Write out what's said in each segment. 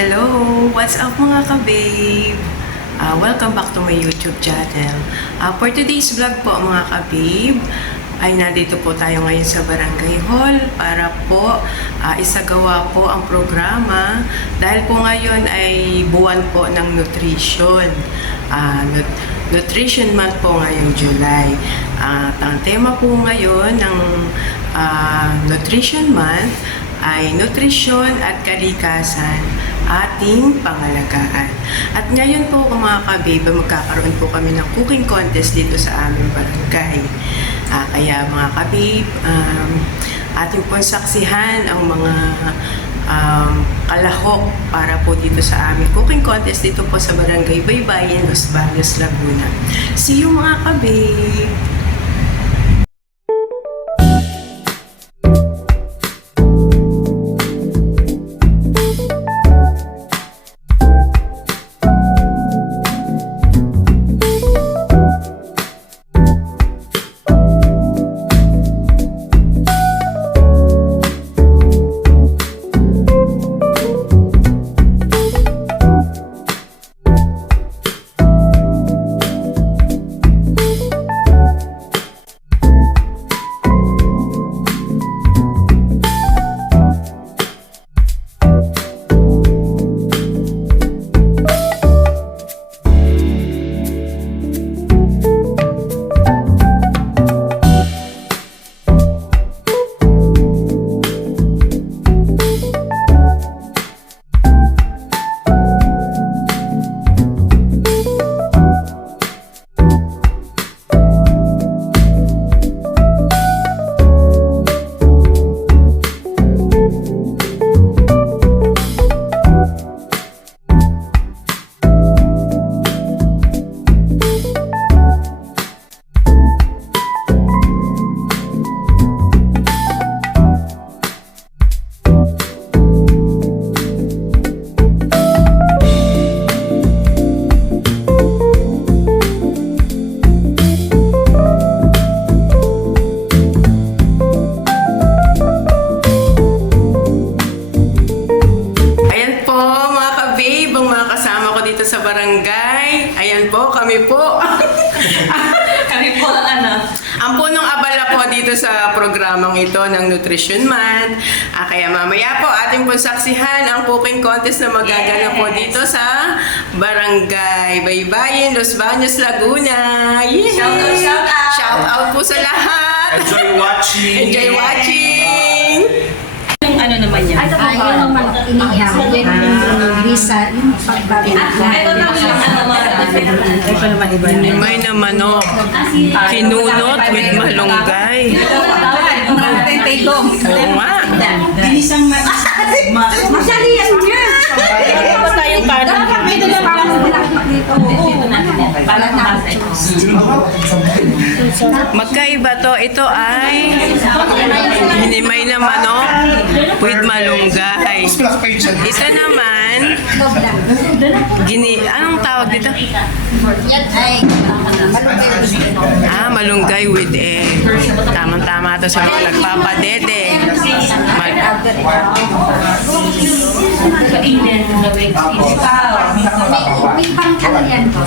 Hello! What's up mga ka-babe? Welcome back to my YouTube channel. For today's vlog po mga ka-babe, ay nandito po tayo ngayon sa Barangay Hall para po isagawa po ang programa dahil po ngayon ay buwan po ng nutrition. Nutrition month po ngayong July. Ang tema po ngayon ng nutrition month ay nutrisyon at kalikasan, ating pangalagaan. At ngayon po mga ka-babe, magkakaroon po kami ng cooking contest dito sa aming barangay. Kaya mga ka-babe, ating po saksihan ang mga kalahok para po dito sa aming cooking contest dito po sa Barangay Baybayin, Los Baños, Laguna. See you mga ka-babe! Sa barangay. Ayan po, kami po. Kami po ang Ang punong abala po dito sa programang ito ng Nutrition Month. Kaya mamaya po ating po saksihan ang cooking contest na magaganap po dito sa Barangay Baybayin, Los Baños, Laguna. Yay! Shout out! Shout out po sa lahat! Enjoy watching! Enjoy watching! Yung ano naman yan? Yun ang manok inihaw. Bisa, yung pagbabi. Ito naman yung ano mga May na manok. Kinunot with malunggay. Oo nga. Masali yan niya. Ito pa tayong paano. May dalawa akong malakmak dito. Magkaiba to. Ito ay hinimay na manok with malunggay. Ito naman, anong tawag dito? Yan ay Malunggay with egg. Tamang-tama to sa mga nagpapadede. may pangkala yan po.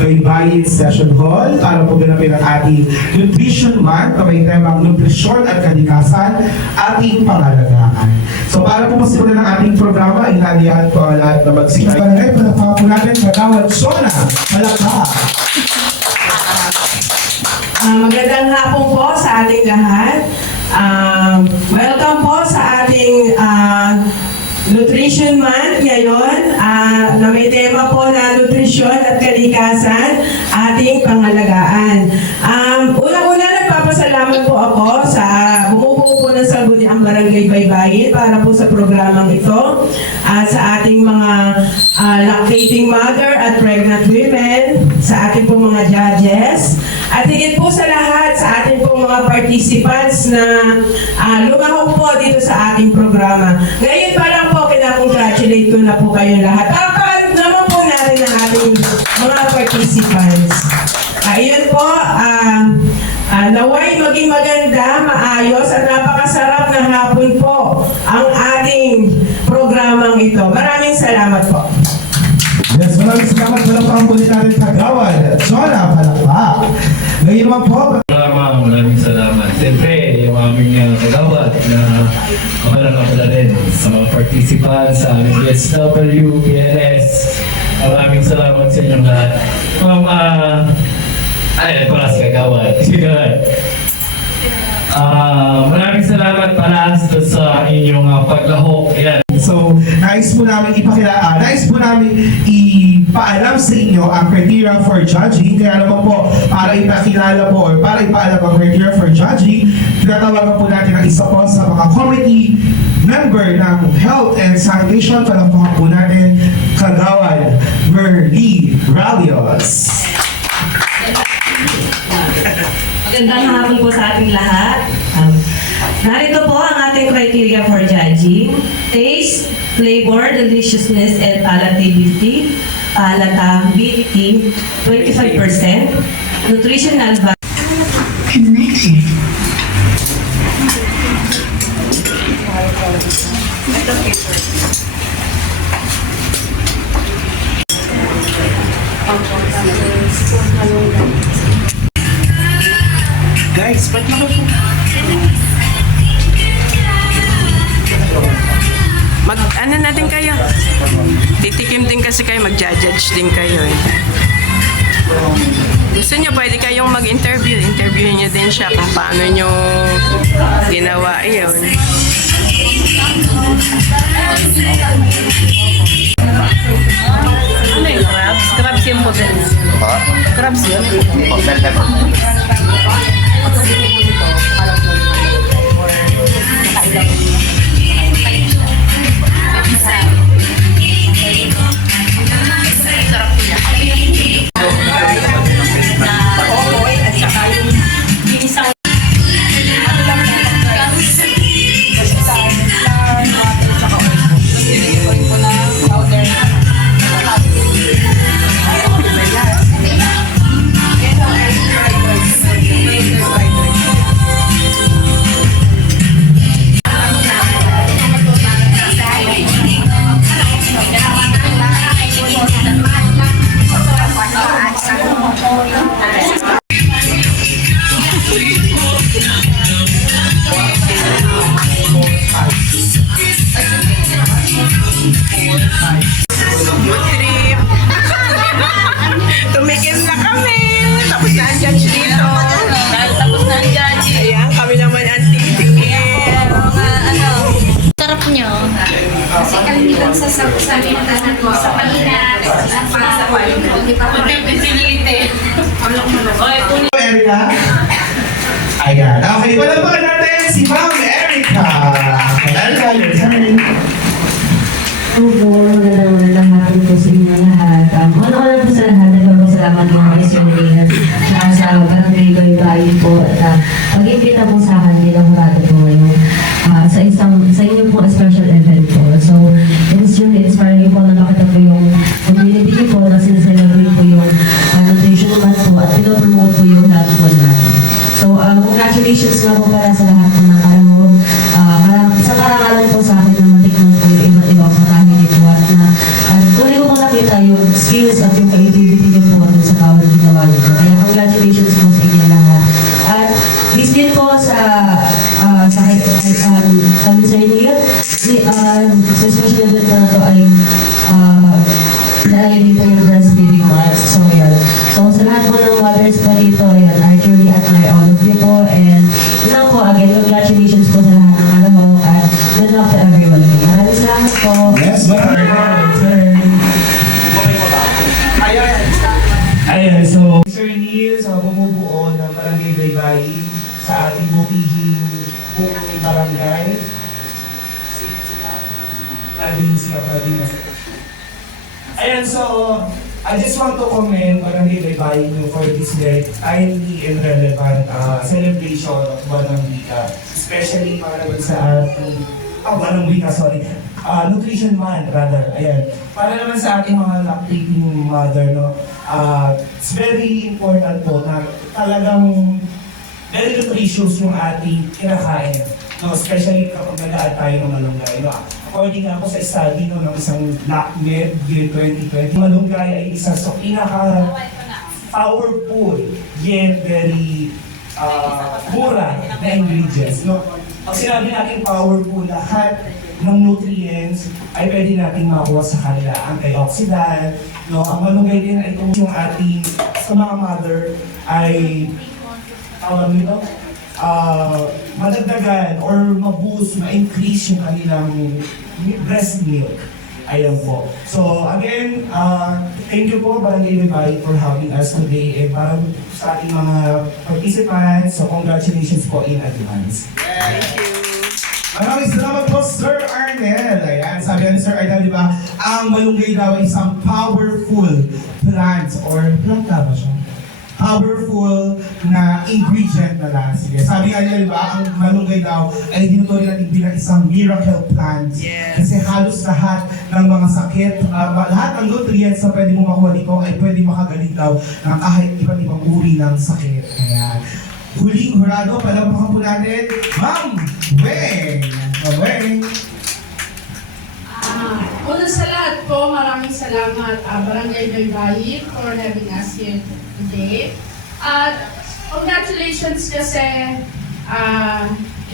Baybayin Session Hall para po ganapin ang ating Nutrition Month na may temang nutrisyon at kalikasan ating pangalagaan. So para po masimulan ng ating programa, inalihan po ang lahat na magsikay. Palagay, palakpakan po natin Kagawad Sona. Palakpak! Magandang hapon po sa ating lahat. Welcome po sa ating Nutrition Month ngayon na may tema po na nutrisyon at kalikasan ating pangalagaan. Unang-una nagpapasalamat po ako sa bumubuo po ng Sangguniang Barangay Baybayin para po sa programang ito at sa ating mga lactating mother at pregnant women, sa ating po mga judges, at higit po sa lahat sa ating po mga participants na lumahok po dito sa ating programa. Ngayon pa lang po, kina-congratulate ko na po kayong lahat. Paano naman po natin ang ating mga participants. Ayun po, naway maging maganda, maayos at napakasarap na hapon po ang ating programang ito. Maraming salamat po. Yes, maraming salamat. Palakpakan po din natin Kagawad Sona. Palakpak! Ngayon naman po, Maraming salamat. Siyempre, yung aming kagawad na kamalakapala rin sa mga participants, sa aming SW, PNS. Maraming salamat sa inyong lahat. Para sa kagawad. Maraming salamat pala sa inyong paglahok. Ayan. so nais po namin ipaalam sa inyo ang criteria for judging. Kaya naman po, para ipakilala po or para ipaalam ang criteria for judging, tinatawagan po natin ang isa po sa mga committee member ng Health and Sanitation. Palakpakan po natin Kagawad Merly Ralios. Magandang hapon po sa ating lahat. Narito po ang ating criteria for judging. Taste, flavor, deliciousness, and palatability. 25%. Nutritional value. Connected. Guys, ba't Ano na din kayo? Titikim din kasi kayo, mag-judge din kayo eh. Gusto nyo, pwede kayong mag-interview. Interviewin nyo din siya kung paano nyo ginawa yun. Ano yung crabs? Crabs yung models. Crabs yun? Good trip! Tumikim na kami! Tapos na ang judge dito. Tapos na ang judge. Ayan, kami naman ang titikim. Sarap nyo. Kasi kalimitan sa sabi ng tanan mo, sa palinan, sa pagkakuan, di pa ko rin Erica? Ayan. Okay, palapakan natin si Ma'am Erica. Erica, your turn. Opo, magandang hapon po sa inyo lahat. Una-una po sa lahat, nagpapasalamat po kami sa Reyes sa Barangay Baybayin po at pag-imbita po sa akin bilang kurado po ngayon sa inyo po special event po. So, it's really inspiring po na nakita po yung community po na sinaselebrate po yung nutrition month po at pinopromote po yung lahat po natin. So, congratulations nga po para sa lahat po ng isang karangalan po sa akin na matikman po yung iba't ibang pagkain dito at kunin ko po nakita yung skills at yung creativity niyo po sa your breastfeeding months. So, yun. So, sa lahat po ng mothers po dito, yun, I truly admire all of you po. And, yun lang po, again, congratulations po sa lahat ng alahok at good luck to everyone. Maraming salamat po. Yes, ma'am. Ayan, so Sir Neil sa bumubuo ng Barangay Baybay sa ating bukihing buong barangay. Ayan, so I just want to commend Barangay Baybay for this very timely and relevant celebration of Banang Wika. Especially para naman sa ating, Banang Wika, sorry. Nutrition Month, rather. Ayan. Para naman sa ating mga lactating mother, no? It's very important po na talagang very nutritious yung ating kinakain. No, especially kapag nag-aad tayo ng malunggay. No? According ako sa study no, ng isang LACMED year 2020, malunggay ay isa sa pinaka-powerful yet very mura na ingredients. No? Pag sinabi natin powerful, lahat ng nutrients ay pwede natin makuha sa kanila. Antioxidant, no? Ang malunggay din ay kung yung ating sa mga mother ay tawag nito, madagdagan or ma-boost, ma-increase yung kanilang breast milk. Ayan po. So again, thank you po Barangay Baybay for having us today and para sa ating mga participants. So congratulations po in advance. Maraming salamat po, Sir Arnel. Ayan, sabi ni Sir Arnel, di ba, ang malunggay daw ay isang powerful plant or plant ba siya? Powerful na ingredient na lang. Sige, sabi nga niya, di ba, ang malunggay daw ay dinuturi natin bilang isang miracle plant. Yes. Kasi halos lahat ng mga sakit, lahat ng nutrients na pwede mo makuha dito ay pwede makagaling daw ng kahit iba't ibang uri ng sakit. Ayan. Huling hurado, palampakan po natin, Ma'am Weng! Ma'am Weng! Una sa lahat po, maraming salamat Barangay Baybay for having us here today. At congratulations kasi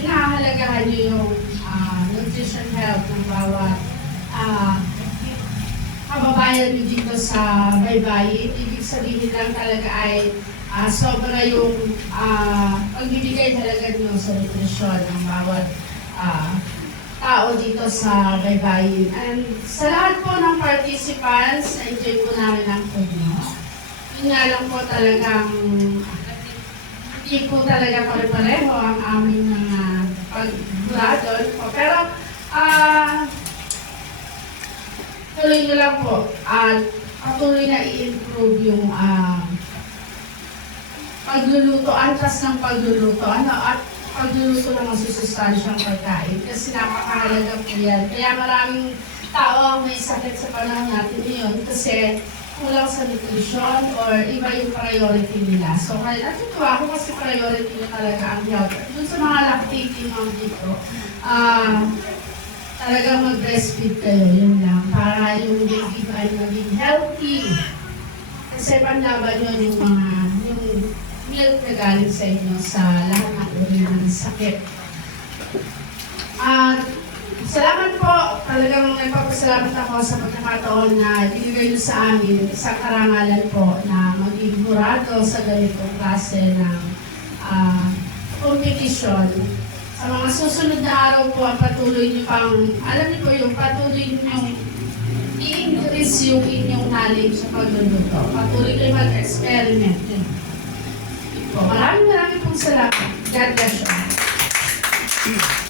inahalagahan niyo yung nutrition health ng bawat kababayan niyo dito sa Baybay. Ibig sabihin lang talaga ay sobra yung pagbibigay talaga niyo sa nutrisyon ng bawat tao dito sa Baybay. And sa lahat po ng participants, na-enjoy po namin ang food nyo. Yun nga lang po talagang hindi po talaga pare-pareho ang aming mga pag-buradon po. Pero tuloy nyo lang po at patuloy na i-improve yung pagluluto, antas ng pagluluto, at pagluluto ng masusustansyang pagkain kasi napakahalaga po yan. Kaya maraming tao ang may sakit sa panahon natin ngayon kasi kulang sa nutrition or iba yung priority nila. So kaya natutuwa ako kasi priority nila talaga ang health. Doon sa mga lactating mom dito, talagang mag-breastfeed kayo, yun lang, para yung baby ay maging healthy. Kasi panlaban yun yung mga milk na galing sa inyo sa lahat ng uri ng sakit. Salamat po. Talagang nagpapasalamat ako sa pagkakataon na binigay niyo sa amin isang karangalan po na maging jurado sa ganitong klase ng kompetisyon. Sa mga susunod na araw po, ang patuloy niyo pang, alam niyo po yung patuloy niyo i-increase yung inyong knowledge sa pagluluto. Patuloy kayo mag-experiment. Maraming pong salamat. God bless you.